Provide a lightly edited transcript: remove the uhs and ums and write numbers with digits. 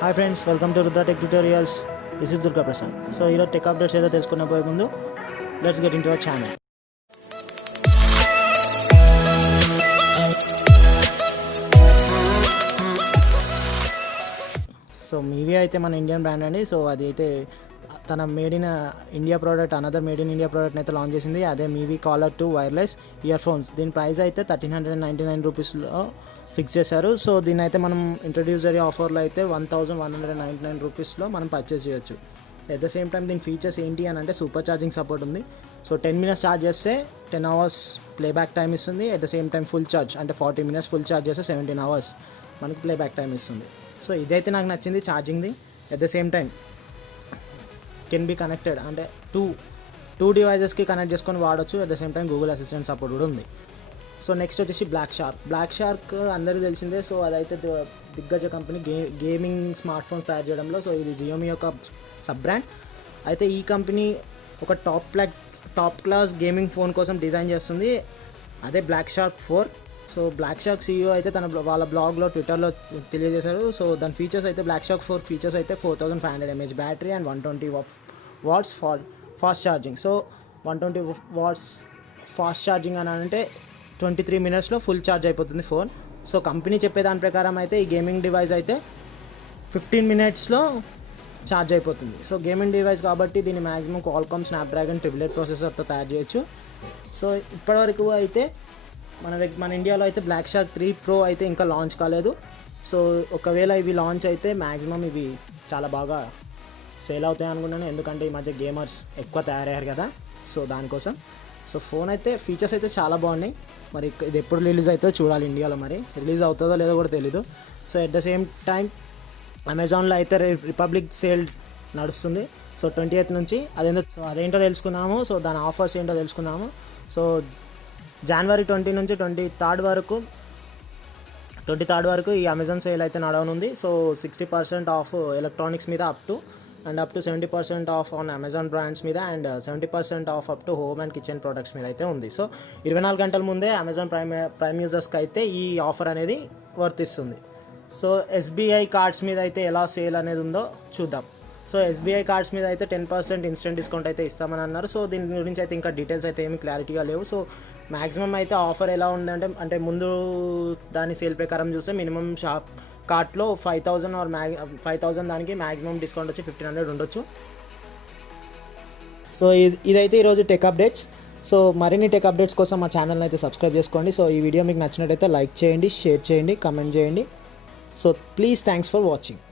Hi friends, welcome to RUDRA Tech Tutorials. This is Durga Prasad. So here tech updates ఏదో తెలుసుకునే పోయే ముందు let's get into our channel. So మీవి అయితే మన ఇండియన్ బ్రాండ్ అండి. సో అది అయితే తన made in India product another made in India ప్రోడక్ట్ని అయితే లాంచ్ చేసింది. అదే మీవి కాలర్ 2 వైర్లెస్ ఇయర్ ఫోన్స్. దీని ప్రైస్ అయితే 1399 రూపీస్లో ఫిక్స్ చేశారు. సో దీని అయితే మనం ఇంట్రడ్యూసరీ ఆఫర్లో అయితే 1199 రూపీస్లో మనం పర్చేస్ చేయొచ్చు. ఎట్ ద సేమ్ టైం దీని ఫీచర్స్ ఏంటి అని అంటే సూపర్ ఛార్జింగ్ సపోర్ట్ ఉంది. సో 10 minutes ఛార్జ్ చేస్తే 10 hours ప్లేబ్యాక్ టైం ఇస్తుంది. At the same time full charge అంటే 40 minutes ఫుల్ ఛార్జ్ చేస్తే 17 hours మనకు ప్లేబ్యాక్ టైం ఇస్తుంది. సో ఇదైతే నాకు నచ్చింది ఛార్జింగ్ది. At the same time can be connected అంటే టూ డివైజెస్కి కనెక్ట్ చేసుకొని వాడచ్చు. At the same time Google assistant support కూడా ఉంది. సో నెక్స్ట్ వచ్చేసి బ్లాక్ షార్క్ అందరికీ తెలిసిందే. సో అదైతే దిగ్గజ కంపెనీ గేమింగ్ స్మార్ట్ ఫోన్స్ తయారు చేయడంలో. సో ఇది XIAOMI యొక్క సబ్ బ్రాండ్. అయితే ఈ కంపెనీ ఒక టాప్ క్లాస్ గేమింగ్ ఫోన్ కోసం డిజైన్ చేస్తుంది. అదే Black Shark 4. So Black Shark CEO అయితే వాళ్ళ బ్లాగ్లో ట్విట్టర్లో తెలియజేశారు. సో దాని ఫీచర్స్ అయితే బ్లాక్ షార్క్ 4 ఫీచర్స్ అయితే 4500 mAh battery and 120 watts fast charging. So 120 watts fast charging అని అంటే 23 minutesలో ఫుల్ ఛార్జ్ అయిపోతుంది ఫోన్. సో కంపెనీ చెప్పే దాని ప్రకారం అయితే ఈ గేమింగ్ డివైస్ అయితే 15 minutesలో ఛార్జ్ అయిపోతుంది. సో గేమింగ్ డివైస్ కాబట్టి దీన్ని మ్యాక్సిమం క్వాల్కామ్ స్నాప్డ్రాగన్ 888 ప్రాసెసర్తో తయారు చేయొచ్చు. సో ఇప్పటివరకు అయితే మన ఇండియాలో అయితే బ్లాక్ షార్క్ 3 Pro అయితే ఇంకా లాంచ్ కాలేదు. సో ఒకవేళ ఇవి లాంచ్ అయితే మ్యాక్సిమం ఇవి చాలా బాగా సేల్ అవుతాయి అనుకున్నాను. ఎందుకంటే ఈ మధ్య గేమర్స్ ఎక్కువ తయారయ్యారు కదా. సో దానికోసం సో ఫోన్ అయితే ఫీచర్స్ అయితే చాలా బాగున్నాయి. మరి ఇది ఎప్పుడు రిలీజ్ అవుతుందో చూడాలి. ఇండియాలో మరి రిలీజ్ అవుతుందో లేదో కూడా తెలీదు. So at the same time అమెజాన్లో అయితే రిపబ్లిక్ సేల్ నడుస్తుంది. సో 20th నుంచి అదేంటో తెలుసుకుందాము. సో దాని ఆఫర్స్ ఏంటో తెలుసుకుందాము. సో January 20 నుంచి 23rd వరకు ఈ అమెజాన్ సేల్ అయితే నడవనుంది. సో 60% ఆఫ్ ఎలక్ట్రానిక్స్ మీద up to 70% off on Amazon brands మీద and 70% off up to home and kitchen products మీద అయితే ఉంది. సో 24 గంటల ముందే అమెజాన్ ప్రైమ్ యూజర్స్కి అయితే ఈ ఆఫర్ అనేది వర్తిస్తుంది. సో SBI కార్డ్స్ మీద అయితే ఎలా సేల్ అనేది ఉందో చూద్దాం. సో SBI కార్డ్స్ మీద అయితే 10% ఇన్స్టెంట్ డిస్కౌంట్ అయితే ఇస్తామని అన్నారు. సో దీని గురించి అయితే ఇంకా డీటెయిల్స్ అయితే ఏమి క్లారిటీగా లేవు. సో మ్యాక్సిమం అయితే ఆఫర్ ఎలా ఉందంటే అంటే ముందు దాని సేల్ ప్రకారం చూస్తే మినిమం షాప్ కార్ట్లో 5000 ఆర్ 5000 దానికి మ్యాక్సిమం డిస్కౌంట్ వచ్చి 1500 ఉండొచ్చు. సో ఇదైతే ఈరోజు టెక్ అప్డేట్స్. సో మరిన్ని టెక్ అప్డేట్స్ కోసం మా ఛానల్ని అయితే సబ్స్క్రైబ్ చేసుకోండి. సో ఈ వీడియో మీకు నచ్చినట్టయితే లైక్ చేయండి, షేర్ చేయండి, కమెంట్ చేయండి. So please thanks for watching.